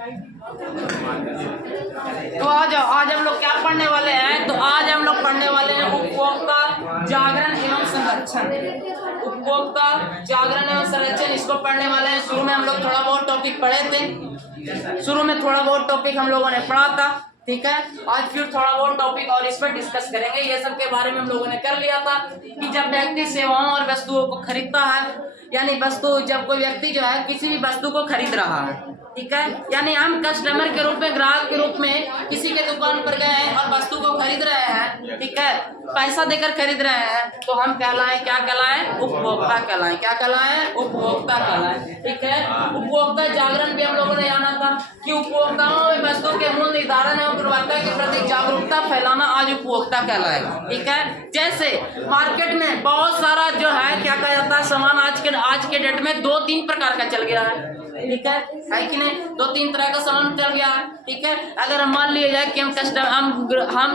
तो आज हम लोग क्या पढ़ने वाले हैं? तो आज हम लोग पढ़ने वाले हैं उपभोक्ता जागरण एवं संरक्षण। उपभोक्ता जागरण एवं संरक्षण, इसको पढ़ने वाले हैं। शुरू में हम लोग थोड़ा बहुत टॉपिक पढ़े थे, शुरू में थोड़ा बहुत टॉपिक हम लोगों ने पढ़ा था, ठीक है। आज फिर थोड़ा बहुत टॉपिक और इस पर डिस्कस करेंगे। ये सब के बारे में हम लोगों ने कर लिया था कि जब व्यक्ति सेवाओं और वस्तुओं को खरीदता है, यानी वस्तु, जब कोई व्यक्ति जो है किसी भी वस्तु को खरीद रहा है, ठीक है, यानी हम कस्टमर के रूप में, ग्राहक के रूप में किसी के दुकान पर गए हैं और वस्तु को खरीद रहे हैं, ठीक है, पैसा देकर खरीद रहे हैं, तो हम कहलाएं, क्या कहलाएं? उपभोक्ता कहलाएं। क्या कहलाएं? उपभोक्ता कहलाएं, ठीक है। उपभोक्ता जागरण भी हम लोगों ने जाना था कि उपभोक्ताओं में वस्तु के मूल्य निर्धारण एवं गुणवत्ता के प्रति जागरूकता फैलाना आज उपभोक्ता कहलाएगा, ठीक है। जैसे मार्केट में बहुत सारा जो है, क्या कहा जाता है, सामान आज के डेट में 2-3 प्रकार का चल गया है, ठीक है कि नहीं? 2-3 तरह का सामान चल गया है, ठीक है। अगर हम मान लिया जाए कि हम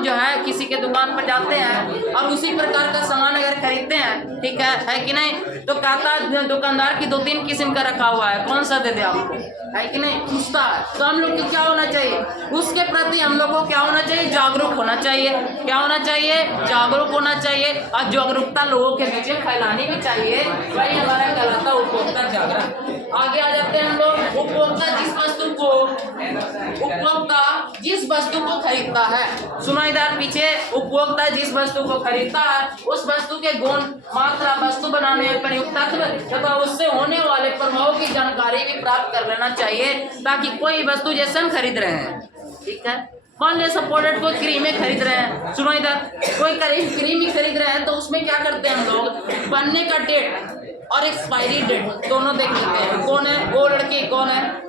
जो है किसी के दुकान पर जाते हैं और उसी प्रकार का सामान अगर खरीदते हैं, ठीक है कि नहीं, तो कहता है दुकानदार की 2-3 किस्म का रखा हुआ है, कौन सा दे दे आपको, है कि नहीं, पूछता है। तो हम लोग को क्या होना चाहिए? उसके प्रति हम लोग को क्या होना चाहिए? जागरूक होना चाहिए। क्या होना चाहिए? जागरूक होना चाहिए, और जागरूकता लोगों के बीच में फैलानी भी चाहिए। वही हमारा कहलाता है उपभोक्ता जागरण। आगे आ जाते हैं हम लोग। उपभोक्ता जिस वस्तु को खरीदता है, सुना इधर पीछे, उपभोक्ता जिस वस्तु को खरीदता है उस वस्तु के गुण, मात्रा, वस्तु बनाने में प्रयुक्त तत्व तथा उससे होने वाले प्रभाव की जानकारी भी प्राप्त कर लेना चाहिए, ताकि कोई वस्तु जैसे हम खरीद रहे हैं, ठीक है, मान लिया सपोर्टेड कोई क्रीमें खरीद रहे हैं, सुनो इधर, कोई क्रीम ही खरीद रहे हैं, तो उसमें क्या करते हैं हम लोग? बनने का डेट और एक्सपायरी डेट दोनों देख लेते हैं। कौन है वो लड़की? कौन है?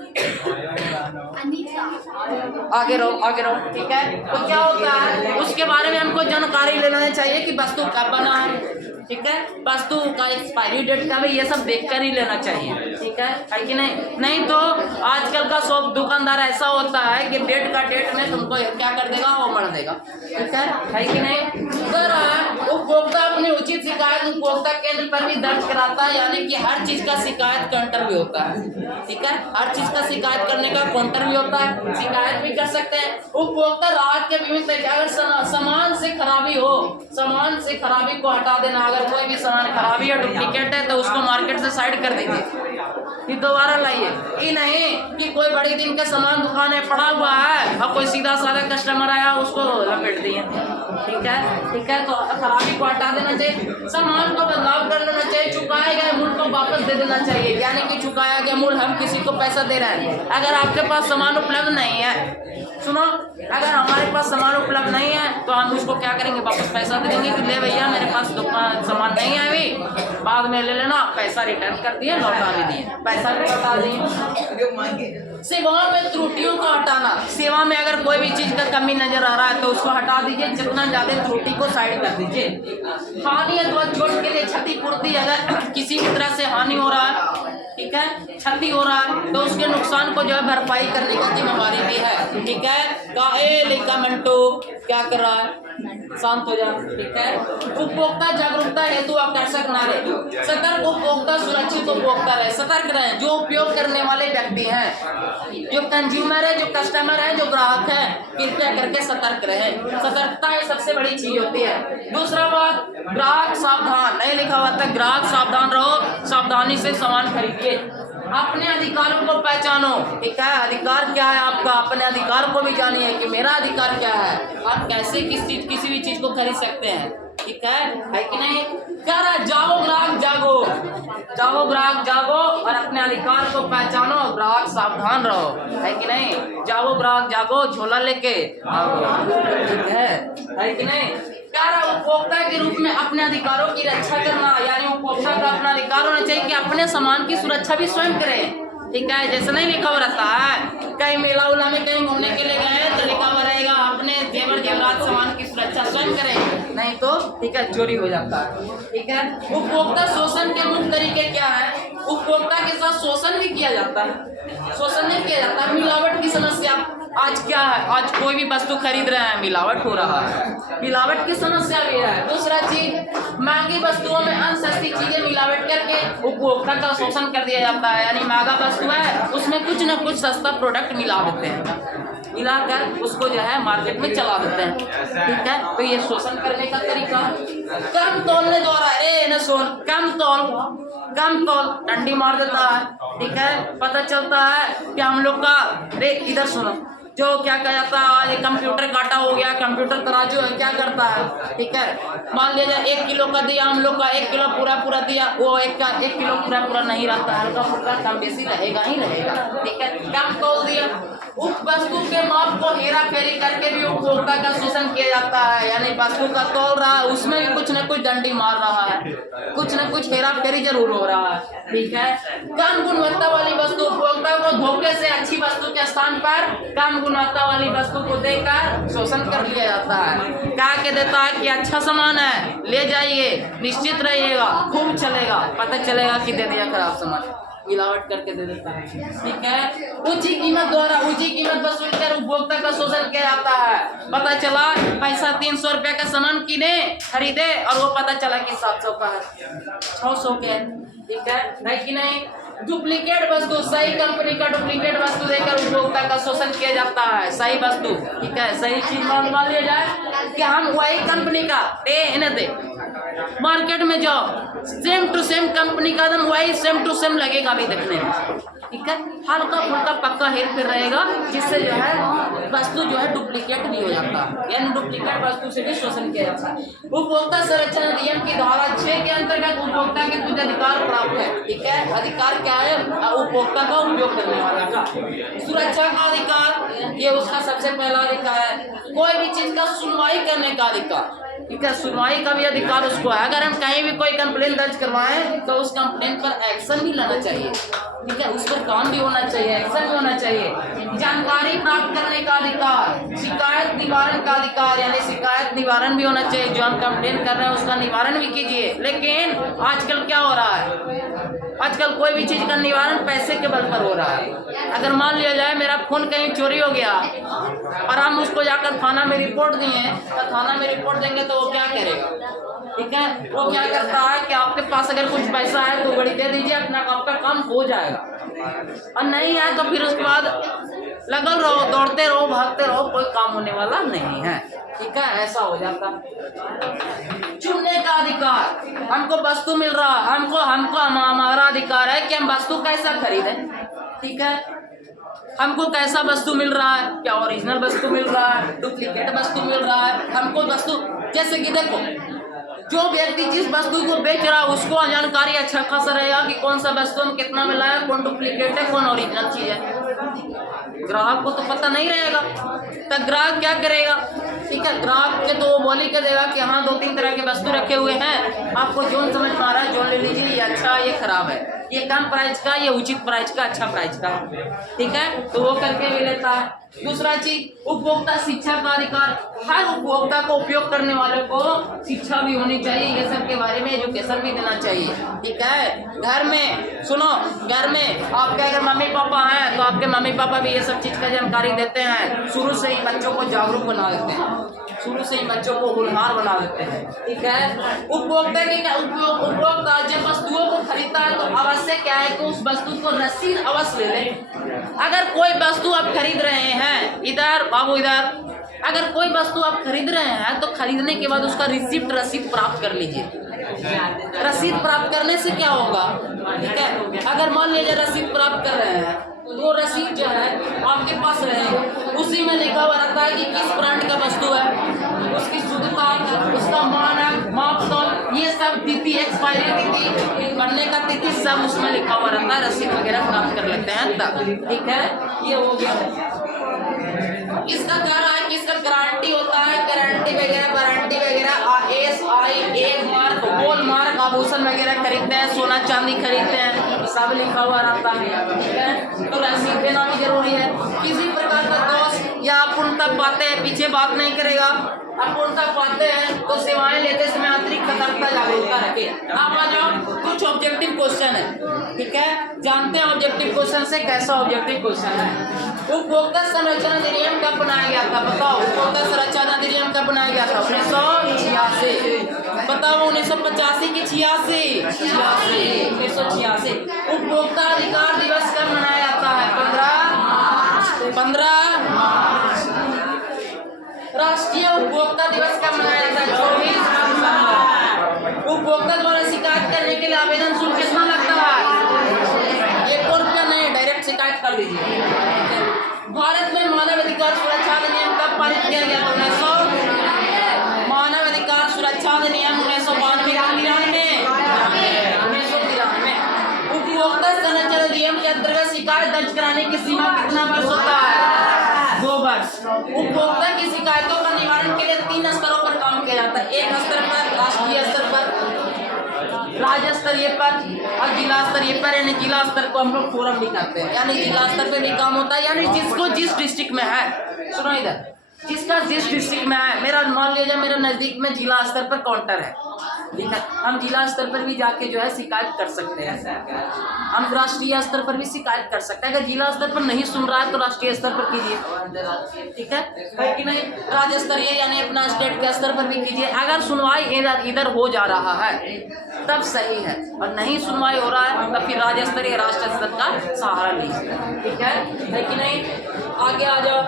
आगे रहो, ठीक है। तो क्या होता है, उसके बारे में हमको जानकारी लेना चाहिए कि वस्तु कब बना है, ठीक है, वस्तु का एक्सपायरी डेट का भी, ये सब देखकर ही लेना चाहिए, ठीक है कि नहीं? नहीं तो आजकल का सब दुकानदार ऐसा होता है कि डेट का डेट में तुमको क्या कर देगा? वो मर देगा, ठीक है कि नहीं? अगर उपभोक्ता अपनी उचित शिकायत उपभोक्ता केंद्र पर भी दर्ज कराता है, यानी कि हर चीज का शिकायत काउंटर भी होता है, ठीक है, हर चीज का शिकायत करने का काउंटर भी होता है, शिकायत भी कर सकते हैं। उपभोक्ता राहत के विभिन्न तरीके, अगर सामान से खराबी हो, सामान से खराबी को हटा देना। अगर कोई भी सामान खराबी या डुप्लीकेट है तो उसको मार्केट से साइड कर दीजिए, फिर दोबारा लाइए। ये नहीं कि कोई बड़ी दिन का सामान दुकान में पड़ा हुआ है और कोई सीधा साधा कस्टमर आया उसको लपेट दिए, ठीक है, तो खराबी को हटा देना चाहिए, सामान को बदलाव कर लेना चाहिए, चुकाए गए मूल्य को वापस दे देना चाहिए, यानी कि चुकाया गया मूल्य, हम किसी को पैसा दे रहे हैं, अगर आपके पास सामान उपलब्ध नहीं है, सुनो, अगर हमारे पास सामान उपलब्ध नहीं है तो हम उसको क्या करेंगे? वापस पैसा दे देंगे कि ले भैया मेरे पास सामान नहीं है अभी, बाद में ले लेना, पैसा रिटर्न कर दिए, लौटा भी दिए, पैसा भी लौटा दिए। सेवाओं में त्रुटियों को हटाना, सेवा में अगर कोई भी चीज का कमी नजर आ रहा है तो उसको हटा दीजिए, जितना ज्यादा त्रुटि को साइड कर दीजिए। हानि अथवा चोट के लिए क्षतिपूर्ति, अगर किसी भी तरह से हानि हो रहा है, ठीक है, क्षति हो रहा है, तो उसके नुकसान को जो है भरपाई करने का जिम्मेवारी भी है, ठीक है। लेका मंटो क्या कर रहा है? शांत हो जा, ठीक है। उपभोक्ता जागरूकता हेतु आकर्षक नारे, सतर्क उपभोक्ता सुरक्षित उपभोक्ता रहे, सतर्क रहे जो उपयोग करने वाले व्यक्ति हैं, जो कंज्यूमर है, जो कस्टमर है, जो ग्राहक है, कृपया करके सतर्क रहे। सतर्कता है सबसे बड़ी चीज होती है। दूसरा बात, ग्राहक सावधान, नहीं लिखा हुआ था, ग्राहक सावधान रहो, सावधानी से सामान खरीदिए, अपने अधिकारों को पहचानो, ठीक है, अधिकार क्या है आपका, अपने अधिकार को भी जानिए कि मेरा अधिकार क्या है, आप कैसे किसी भी चीज को खरीद सकते हैं, ठीक है कि नहीं? क्या रहा? जागो ग्राहक जागो, जागो ग्राहक जागो और अपने अधिकार को पहचानो, ग्राहक सावधान रहो, है कि नहीं? जागो ग्राहक जागो, झोला लेके आओ, ठीक है कि नहीं? क्या रहा? उपभोक्ता के रूप में अपने अधिकारों की रक्षा करना, यानी उपभोक्ता का अपना अधिकार होना चाहिए कि अपने सामान की सुरक्षा भी स्वयं करें, ठीक है। जैसे नहीं लिखा हुआ रहता है, कहीं मेला उला में कहीं घूमने के लिए गए तो लिखा हुआ रहेगा अपने जेवर जेवरात सामान की सुरक्षा स्वयं करें, नहीं तो ठीक है चोरी हो जाता है, ठीक है। उपभोक्ता शोषण के मुख्य तरीके क्या है? उपभोक्ता के साथ शोषण भी किया जाता है, शोषण नहीं किया जाता, मिलावट की समस्या, आज क्या है, आज कोई भी वस्तु खरीद रहे हैं मिलावट हो रहा है, मिलावट की समस्या भी है। दूसरा चीज, महंगी वस्तुओं में अन्य सस्ती चीजें मिलावट करके उपभोक्ता का शोषण कर दिया जाता है। यानी महंगा वस्तु है उसमें कुछ न कुछ सस्ता प्रोडक्ट मिला देते हैं, मिलाकर उसको जो है मार्केट में चला देते हैं, ठीक है। तो ये शोषण करने का तरीका। कम तोलने द्वारा, न सुन, कम तोल डंडी मार देता है, ठीक है। पता चलता है कि हम लोग का, अरे इधर सुनो, जो क्या कहा जाता है, ये कंप्यूटर काटा हो गया, कंप्यूटर तराजू है, क्या करता है, ठीक है। मान लीजिए 1 किलो का दिया हम लोग का, 1 किलो पूरा दिया, वो 1 किलो पूरा नहीं रहता, हल्का फुल्का कम बेसी रहेगा ही रहेगा, ठीक है। कम तोल दिया, उस वस्तु के माप को हेरा फेरी करके भी उपभोक्ता का शोषण किया जाता है। यानी वस्तु का तोल रहा है उसमें भी कुछ न कुछ डंडी मार रहा है, कुछ न कुछ हेरा फेरी जरूर हो रहा है, ठीक है। कम गुणवत्ता वाली वस्तु उपभोक्ता को धोखे से अच्छी वस्तु के स्थान पर कम गुणवत्ता वाली वस्तु को देकर शोषण कर लिया जाता है। कहा के देता है कि अच्छा सामान है, ले जाइए, निश्चित रहिएगा, खूब चलेगा, पता चलेगा कि दे दिया खराब सामान, मिलावट करके दे देता है, ठीक है। ऊंची कीमत द्वारा ऊंची कीमत वसूल कर उपभोक्ता का शोषण किया जाता है। पता चला पैसा 300 रुपये का सामान खरीदे और वो पता चला कि 700 का है, 600 के, ठीक है कि नहीं। डुप्लीकेट वस्तु, सही कंपनी का डुप्लीकेट वस्तु देकर उपभोक्ता का शोषण किया जाता है। सही वस्तु, ठीक है, सही चीज मान लिया जाए कि हम वही कंपनी का दे मार्केट में जाओ, सेम टू सेम कंपनी का एकदम वही सेम टू सेम लगेगा भी देखने में, ठीक है। हल्का फुल्का पक्का हेर फेर रहेगा, जिससे जो है वस्तु जो है डुप्लीकेट भी हो जाता है, यानी डुप्लीकेट वस्तु से भी शोषण किया जाता है। उपभोक्ता संरक्षण अधिनियम की धारा 6 के अंतर्गत उपभोक्ता के कुछ अधिकार प्राप्त है, ठीक है। अधिकार क्या है, उपभोक्ता का उपयोग करने वाला का। सुरक्षा का अधिकार, ये उसका सबसे पहला अधिकार है। कोई भी चीज का सुनवाई करने का अधिकार, ठीक है, सुनवाई का भी अधिकार उसको है। अगर हम कहीं भी कोई कंप्लेन दर्ज करवाएं तो उस कंप्लेन पर एक्शन भी लेना चाहिए, ठीक है, उस पर काम भी होना चाहिए, एक्शन भी होना चाहिए। जानकारी प्राप्त करने का अधिकार, शिकायत निवारण का अधिकार, यानी शिकायत निवारण भी होना चाहिए। जो हम कंप्लेन कर रहे हैं उसका निवारण भी कीजिए। लेकिन आजकल क्या हो रहा है, आजकल कोई भी चीज का निवारण पैसे के बल पर हो रहा है। अगर मान लिया जाए मेरा फोन कहीं चोरी हो गया और हम उसको जाकर थाना में रिपोर्ट दिए, तो थाना में रिपोर्ट देंगे तो वो क्या करेगा, ठीक है, वो क्या करता है कि आपके पास अगर कुछ पैसा है तो बड़ी दे दीजिए, अपना आपका काम हो जाएगा, और नहीं है तो फिर उसके बाद लगल रहो, दौड़ते रहो, भागते रहो, कोई काम होने वाला नहीं है, ठीक है, ऐसा हो जाता। चुनने का अधिकार, हमको वस्तु मिल रहा है, हमको हमारा अधिकार है कि हम वस्तु कैसा खरीदें, ठीक है। हमको कैसा वस्तु मिल रहा है, क्या ओरिजिनल वस्तु मिल रहा है, डुप्लीकेट वस्तु मिल रहा है, हमको वस्तु, जैसे कि देखो जो व्यक्ति जिस वस्तु को बेच रहा है उसको जानकारी अच्छा खासा रहेगा कि कौन सा वस्तु में कितना मिला है, कौन डुप्लीकेट है, कौन ओरिजिनल चीज है। ग्राहक को तो पता नहीं रहेगा, तो ग्राहक क्या करेगा, ठीक है, ग्राहक के तो वो बोली कर देगा कि हाँ 2-3 तरह के वस्तु रखे हुए हैं, आपको जो समझ में आ रहा है जो ले लीजिए, ये अच्छा, ये खराब है, ये कम प्राइस का, ये उचित प्राइस का, अच्छा प्राइस का, ठीक है, तो वो करके भी लेता है। दूसरा चीज, उपभोक्ता शिक्षा का अधिकार, हर उपभोक्ता को उपयोग करने वाले को शिक्षा भी होनी चाहिए, ये सब के बारे में एजुकेशन भी देना चाहिए, ठीक है। घर में सुनो, घर में आपके अगर मम्मी पापा हैं तो आपके मम्मी पापा भी ये सब चीज का जानकारी देते हैं, शुरू से ही बच्चों को जागरूक बना देते हैं, शुरू से ही बच्चों को होनहार बना देते हैं, ठीक है। उपभोक्ता जब वस्तुओं को खरीदता है तो आवश्यक क्या है कि उस वस्तु को रसीद अवश्य ले लें। अगर कोई वस्तु आप खरीद रहे हैं, इधर बाबू इधर, अगर कोई वस्तु आप खरीद रहे हैं तो खरीदने के बाद उसका रसीद प्राप्त कर लीजिए। रसीद प्राप्त करने से क्या होगा, ठीक है, अगर मान लीजिए रसीद प्राप्त कर रहे हैं तो रसीद जो है आपके पास रहेगा, उसी में लिखा हुआ रहता है कि किस ब्रांड का वस्तु है, उसकी शुद्धता, उसका मानक, मापतौल, ये सब तिथि, एक्सपायरी तिथि, बनने का तिथि, सब उसमें लिखा हुआ रहता है। रसीद वगैरह प्राप्त कर लेते हैं तब, ठीक है, ये हो गया। इसका क्या है कि इसका गारंटी होता है, गारंटी वगैरह एक मार्क, गोल्ड मार्क, आभूषण वगैरह खरीदते हैं, सोना चांदी खरीदते हैं, सब लिखा हुआ रहता है, ठीक है। तो रसीद देना भी जरूरी है। किसी प्रकार का दोष या अपूर्णता पाते हैं, पीछे बात नहीं करेगा, अपूर्णता पाते हैं तो सेवाएं लेते समय अतिरिक्त सतर्कता जागरूकता रखें। आप आ जाओ, कुछ ऑब्जेक्टिव क्वेश्चन है, ठीक है, जानते हैं ऑब्जेक्टिव क्वेश्चन से कैसा ऑब्जेक्टिव क्वेश्चन है। उपभोक्ता संरक्षण अधिनियम कब बनाया गया था? बताओ, उपभोक्ता संरक्षण अधिनियम कब बनाया गया था? 1986। बताओ 1985 की 86? 1986। उपभोक्ता अधिकार दिवस कब मनाया जाता है? 15 मार्च। राष्ट्रीय उपभोक्ता दिवस कब मनाया जाता है? 24 दिसंबर। उपभोक्ता द्वारा शिकायत करने के लिए आवेदन शुल्क कितना लगता है? 1 रुपया नहीं, डायरेक्ट शिकायत कर दीजिए। भारत में मानव अधिकार सुरक्षा अधिनियम कब पारित किया गया था? 1900। मानव अधिकार सुरक्षा अधिनियम 1992 का 1993। उपभोक्ता संरक्षण अधिनियम के अंतर्गत शिकायत दर्ज कराने की सीमा कितना वर्ष होता है? 2 वर्ष। उपभोक्ता की शिकायतों का निवारण के लिए 3 स्तरों पर काम किया जाता है। एक स्तर पर, राष्ट्रीय स्तर पर, राज्य स्तरीय पर और जिला स्तरीय पर। यानी जिला स्तर को हम लोग फोरम भी करते हैं, यानी जिला स्तर पे भी काम होता है। यानी जिसको जिस डिस्ट्रिक्ट में है, सुनो इधर, जिसका जिस डिस्ट्रिक्ट में है, मेरा मान लीजिए मेरा नजदीक में जिला स्तर पर काउंटर है, ठीक है, हम जिला स्तर पर भी जाके जो है शिकायत कर सकते हैं। हम राष्ट्रीय स्तर पर भी शिकायत कर सकते हैं। अगर जिला स्तर पर नहीं सुन रहा है तो राष्ट्रीय स्तर पर कीजिए, ठीक है कि नहीं? राज्य स्तरीय यानी अपना स्टेट के स्तर पर भी कीजिए। अगर सुनवाई इधर हो जा रहा है तब सही है, और नहीं सुनवाई हो रहा है तब फिर राज्य स्तरीय राष्ट्रीय स्तर का सहारा लीजिए, ठीक है कि नहीं? आगे आ जाओ,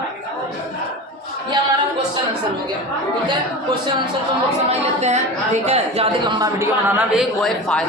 ये हमारा क्वेश्चन आंसर हो गया, ठीक है। क्वेश्चन आंसर तो हम लोग समझ लेते हैं, ठीक है। ज्यादा लंबा वीडियो बनाना भी कोई फायदा